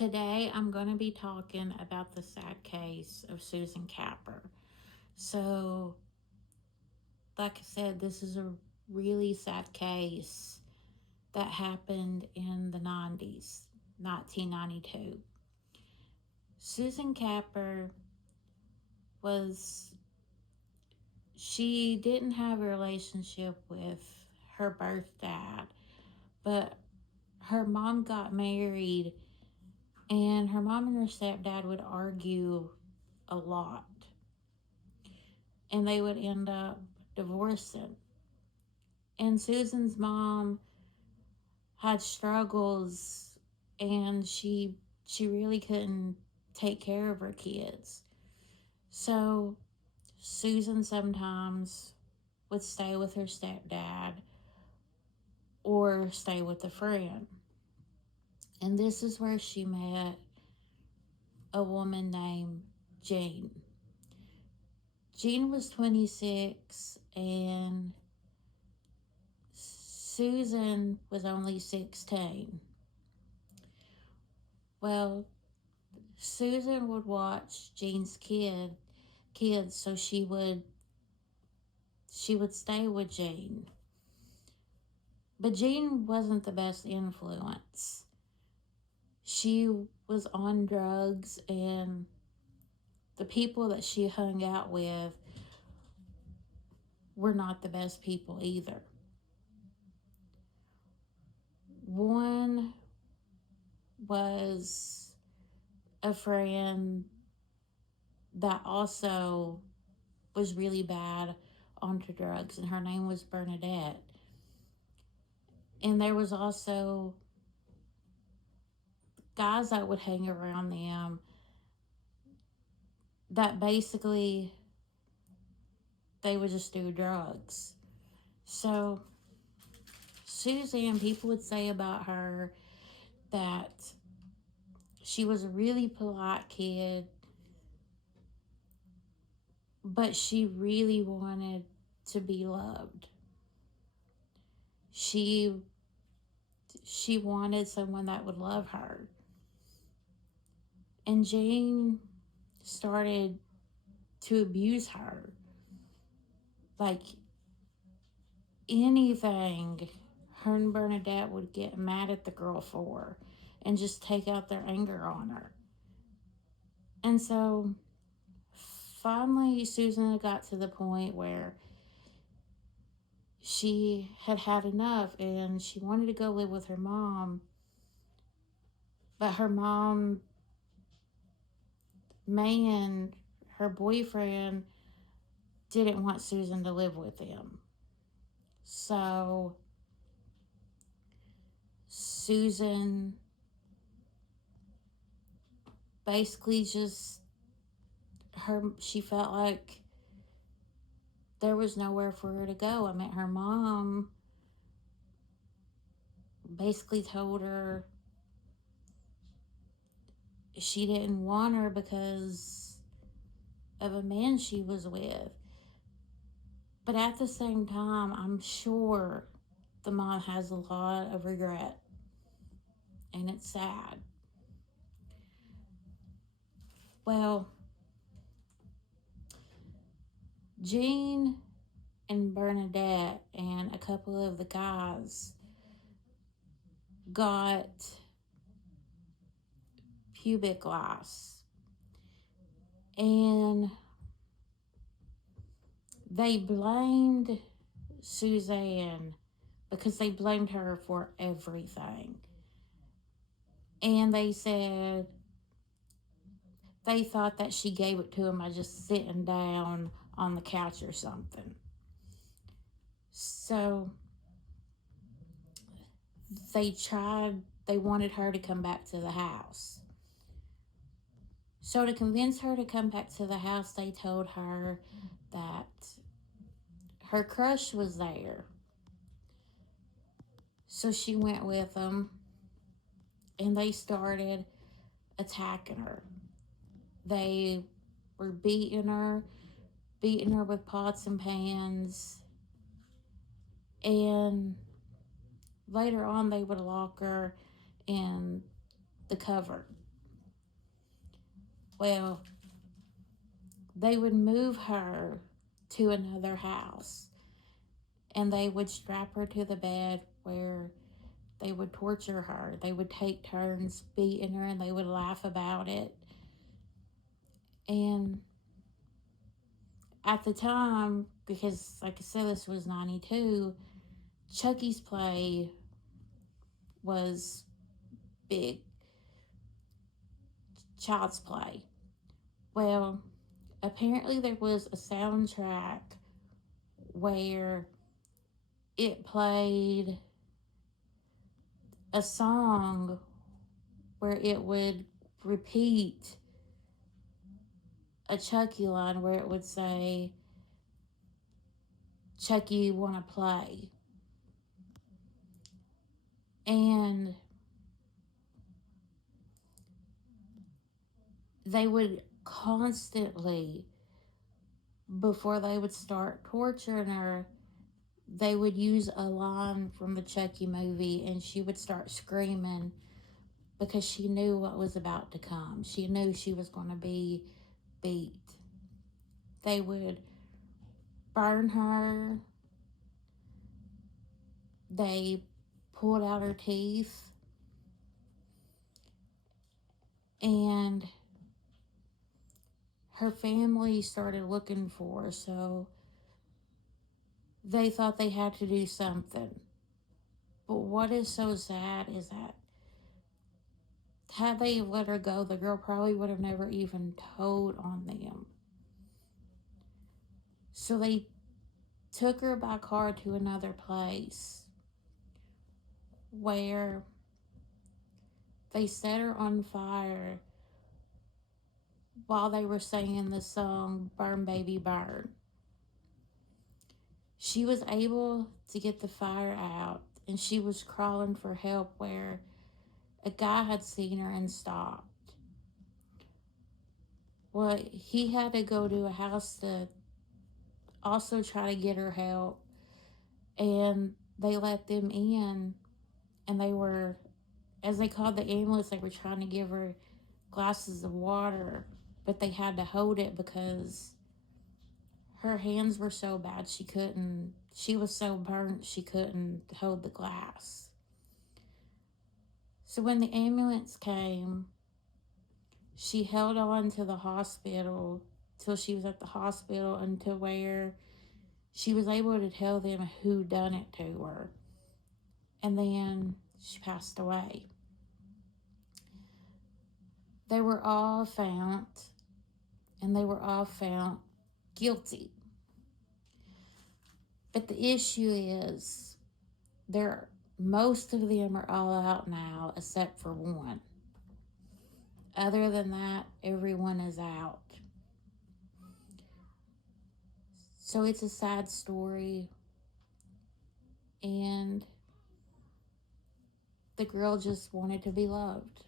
Today, I'm going to be talking about the sad case of Susan Capper. So, like I said, this is a really sad case that happened in the 90s, 1992. Susan Capper was, she didn't have a relationship with her birth dad, but her mom got married, and her mom and her stepdad would argue a lot, and they would end up divorcing. And Susan's mom had struggles, and she really couldn't take care of her kids. So Susan sometimes would stay with her stepdad or stay with a friend. And this is where she met a woman named Jean. Jean was 26 and Susan was only 16. Well, Susan would watch Jean's kids, so she would stay with Jean. But Jean wasn't the best influence. She was on drugs, and the people that she hung out with were not the best people either. One was a friend that also was really bad onto drugs, and her name was Bernadette. And there was also guys that would hang around them that basically they would just do drugs. So Suzanne, people would say about her that she was a really polite kid, but she really wanted to be loved. She wanted someone that would love her. And Jane started to abuse her. Like anything, her and Bernadette would get mad at the girl for and just take out their anger on her. And so finally, Susan got to the point where she had had enough and she wanted to go live with her mom. But her mom, man, her boyfriend, didn't want Susan to live with him. So Susan basically just she felt like there was nowhere for her to go. I mean, her mom basically told her she didn't want her because of a man she was with. But at the same time, I'm sure the mom has a lot of regret, and it's sad. Well, Jean and Bernadette and a couple of the guys got pubic lice, and they blamed Suzanne because they blamed her for everything. And they said they thought that she gave it to him by just sitting down on the couch or something. So they wanted her to come back to the house. So to convince her to come back to the house, they told her that her crush was there. So she went with them, and they started attacking her. They were beating her with pots and pans, and later on they would lock her in the cupboard Well, they would move her to another house, and they would strap her to the bed where they would torture her. They would take turns beating her, and they would laugh about it. And at the time, because like I said, this was 92, Chucky's Play was big. Child's Play. Well, apparently there was a soundtrack where it played a song where it would repeat a Chucky line where it would say, Chucky, wanna play? And they would constantly, before they would start torturing her, they would use a line from the Chucky movie, and she would start screaming because she knew what was about to come. She knew she was going to be beat. They would burn her. They pulled out her teeth. And her family started looking for her, so they thought they had to do something. But what is so sad is that had they let her go, the girl probably would have never even told on them. So they took her by car to another place where they set her on fire while they were singing the song Burn Baby Burn. She was able to get the fire out, and she was crawling for help where a guy had seen her and stopped. Well, he had to go to a house to also try to get her help, and they let them in, and they were, as they called the ambulance, they were trying to give her glasses of water, but they had to hold it because her hands were so bad she was so burnt she couldn't hold the glass. So when the ambulance came, she held on to the hospital till she was at the hospital, until where she was able to tell them who done it to her. And then she passed away. They were all found, and they were all found guilty. But the issue is, most of them are all out now except for one. Other than that, everyone is out. So it's a sad story, and the girl just wanted to be loved.